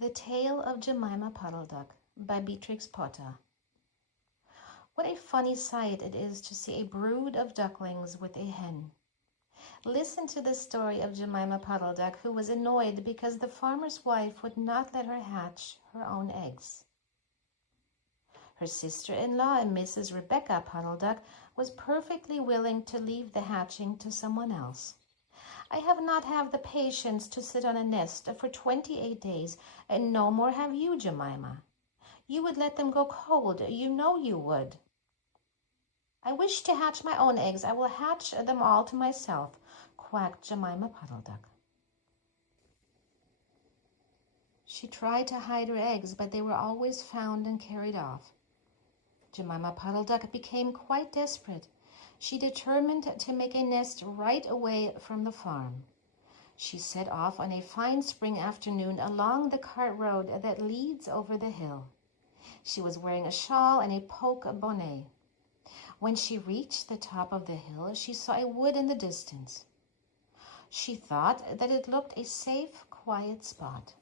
The Tale of Jemima Puddle-Duck by Beatrix Potter. What a funny sight it is to see a brood of ducklings with a hen. Listen to the story of Jemima Puddle-Duck, who was annoyed because the farmer's wife would not let her hatch her own eggs. Her sister-in-law, Mrs. Rebecca Puddle-Duck, was perfectly willing to leave the hatching to someone else. I have not had the patience to sit on a nest for 28 days, and no more have you, Jemima. You would let them go cold, you know you would. I wish to hatch my own eggs. I will hatch them all to myself, quacked Jemima Puddle-Duck. She tried to hide her eggs, but they were always found and carried off. Jemima Puddle-Duck became quite desperate. She determined to make a nest right away from the farm. She set off on a fine spring afternoon along the cart road that leads over the hill. She was wearing a shawl and a poke bonnet. When she reached the top of the hill, she saw a wood in the distance. She thought that it looked a safe, quiet spot.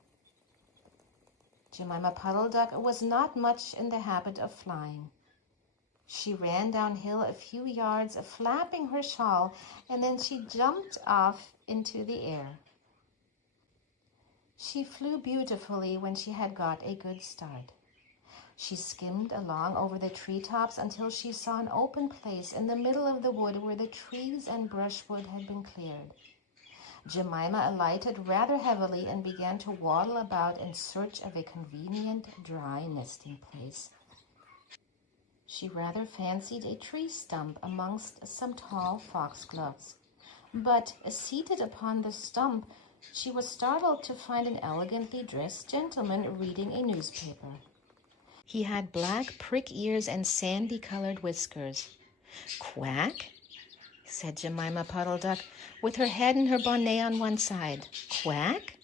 Jemima Puddle-Duck was not much in the habit of flying. She ran downhill a few yards, flapping her shawl, and then she jumped off into the air. She flew beautifully when she had got a good start. She skimmed along over the treetops until she saw an open place in the middle of the wood where the trees and brushwood had been cleared. Jemima alighted rather heavily and began to waddle about in search of a convenient, dry nesting place. She rather fancied a tree stump amongst some tall foxgloves. But, seated upon the stump, she was startled to find an elegantly dressed gentleman reading a newspaper. He had black prick ears and sandy-colored whiskers. "Quack," said Jemima Puddle-Duck, with her head and her bonnet on one side. "Quack?"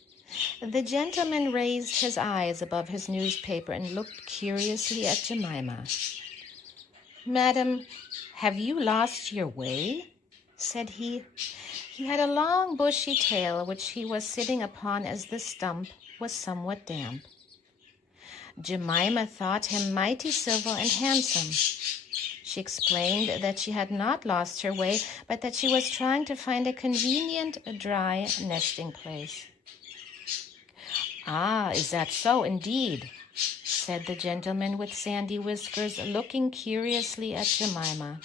The gentleman raised his eyes above his newspaper and looked curiously at Jemima. "Madam, have you lost your way?" said he. He had a long bushy tail which he was sitting upon as the stump was somewhat damp. Jemima thought him mighty civil and handsome. She explained that she had not lost her way, but that she was trying to find a convenient, dry nesting place. "Ah, is that so, indeed?" said the gentleman with sandy whiskers, looking curiously at Jemima.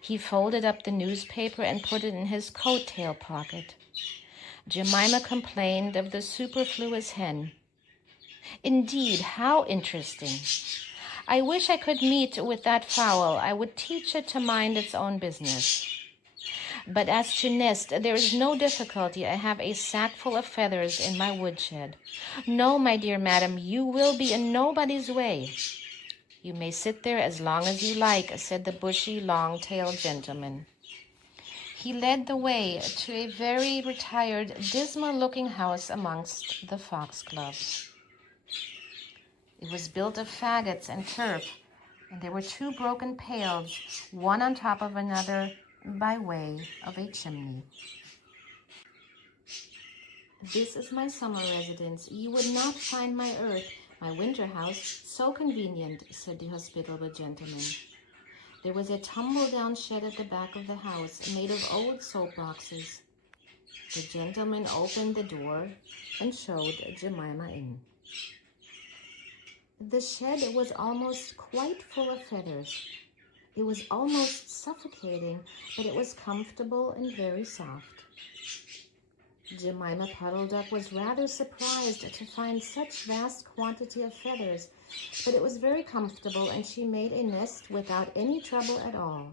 He folded up the newspaper and put it in his coat-tail pocket. Jemima complained of the superfluous hen. "Indeed, how interesting! I wish I could meet with that fowl. I would teach it to mind its own business. But as to nest, there is no difficulty. I have a sackful of feathers in my woodshed. No, my dear madam, you will be in nobody's way." "You may sit there as long as you like," said the bushy, long-tailed gentleman. He led the way to a very retired, dismal-looking house amongst the foxgloves. It was built of faggots and turf, and there were two broken pails, one on top of another, by way of a chimney. "This is my summer residence. You would not find my earth, my winter house, so convenient," said the hospitable gentleman. There was a tumble-down shed at the back of the house, made of old soap-boxes. The gentleman opened the door and showed Jemima in. The shed was almost quite full of feathers. It was almost suffocating, but it was comfortable and very soft. Jemima Puddle-Duck was rather surprised to find such vast quantity of feathers, but it was very comfortable, and she made a nest without any trouble at all.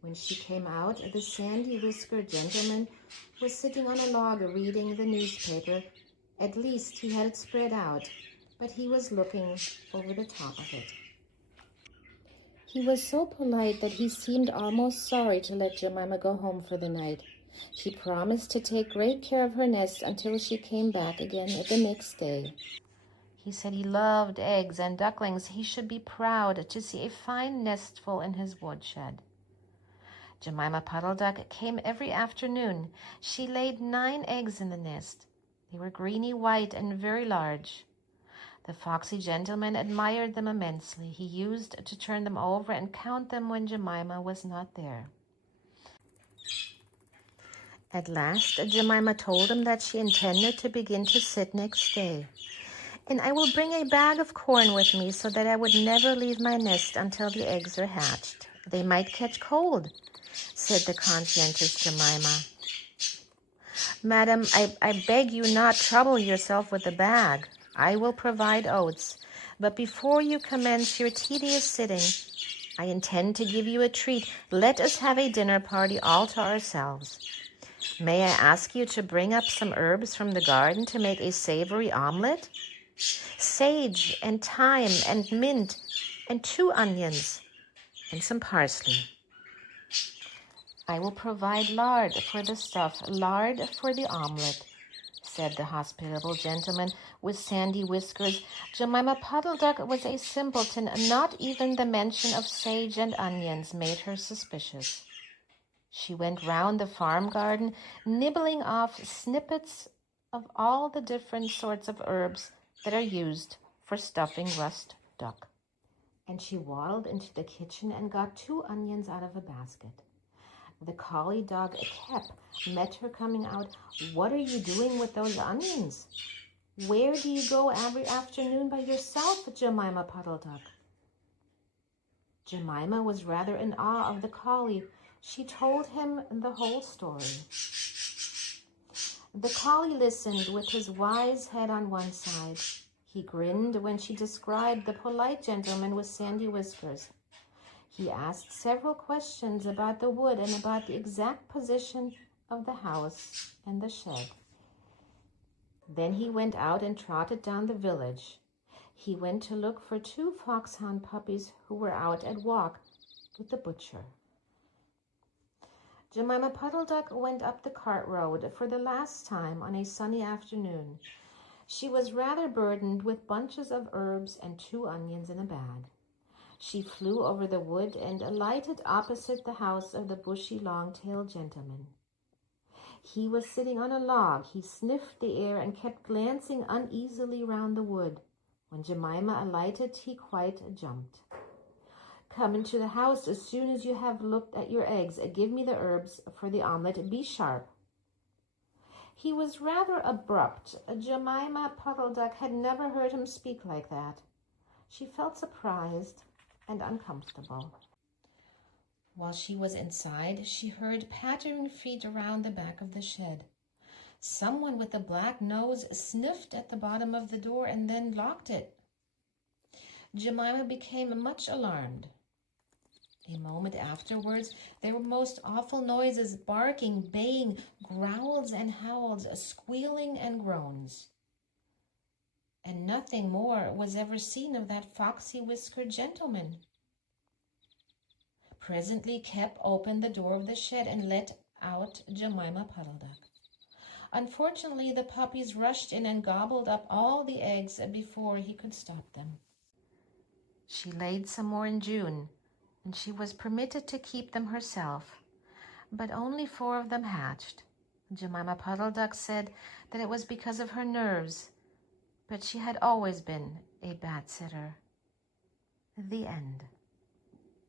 When she came out, the sandy-whiskered gentleman was sitting on a log reading the newspaper. At least he had it spread out, but he was looking over the top of it. He was so polite that he seemed almost sorry to let Jemima go home for the night. He promised to take great care of her nest until she came back again the next day. He said he loved eggs and ducklings. He should be proud to see a fine nestful in his woodshed. Jemima Puddle-Duck came every afternoon. She laid 9 eggs in the nest. They were greeny white and very large. The foxy gentleman admired them immensely. He used to turn them over and count them when Jemima was not there. At last, Jemima told him that she intended to begin to sit next day. "And I will bring a bag of corn with me so that I would never leave my nest until the eggs are hatched. They might catch cold," said the conscientious Jemima. "Madam, I beg you not trouble yourself with the bag. I will provide oats. But before you commence your tedious sitting, I intend to give you a treat. Let us have a dinner party all to ourselves. May I ask you to bring up some herbs from the garden to make a savory omelet? Sage and thyme and mint and 2 onions and some parsley. I will provide lard for the stuff, lard for the omelet," said the hospitable gentleman with sandy whiskers. Jemima Puddle-Duck was a simpleton. Not even the mention of sage and onions made her suspicious. She went round the farm garden, nibbling off snippets of all the different sorts of herbs that are used for stuffing roast duck. And she waddled into the kitchen and got 2 onions out of a basket. The collie dog Kep met her coming out. "What are you doing with those onions? Where do you go every afternoon by yourself, Jemima Puddle-Duck?" Jemima was rather in awe of the collie. She told him the whole story. The collie listened with his wise head on one side. He grinned when she described the polite gentleman with sandy whiskers. He asked several questions about the wood and about the exact position of the house and the shed. Then he went out and trotted down the village. He went to look for 2 foxhound puppies who were out at walk with the butcher. Jemima Puddle-Duck went up the cart road for the last time on a sunny afternoon. She was rather burdened with bunches of herbs and 2 onions in a bag. She flew over the wood and alighted opposite the house of the bushy long-tailed gentleman. He was sitting on a log. He sniffed the air and kept glancing uneasily round the wood. When Jemima alighted, he quite jumped. "Come into the house as soon as you have looked at your eggs. Give me the herbs for the omelet. Be sharp." He was rather abrupt. Jemima Puddle-Duck had never heard him speak like that. She felt surprised and uncomfortable. While she was inside, she heard pattering feet around the back of the shed. Someone with a black nose sniffed at the bottom of the door and then locked it. Jemima became much alarmed. A moment afterwards, there were most awful noises, barking, baying, growls and howls, squealing and groans. And nothing more was ever seen of that foxy-whiskered gentleman. Presently, Kep opened the door of the shed and let out Jemima Puddle-Duck. Unfortunately, the puppies rushed in and gobbled up all the eggs before he could stop them. She laid some more in June, and she was permitted to keep them herself, but only 4 of them hatched. Jemima Puddle-Duck said that it was because of her nerves, but she had always been a bad sitter. The end.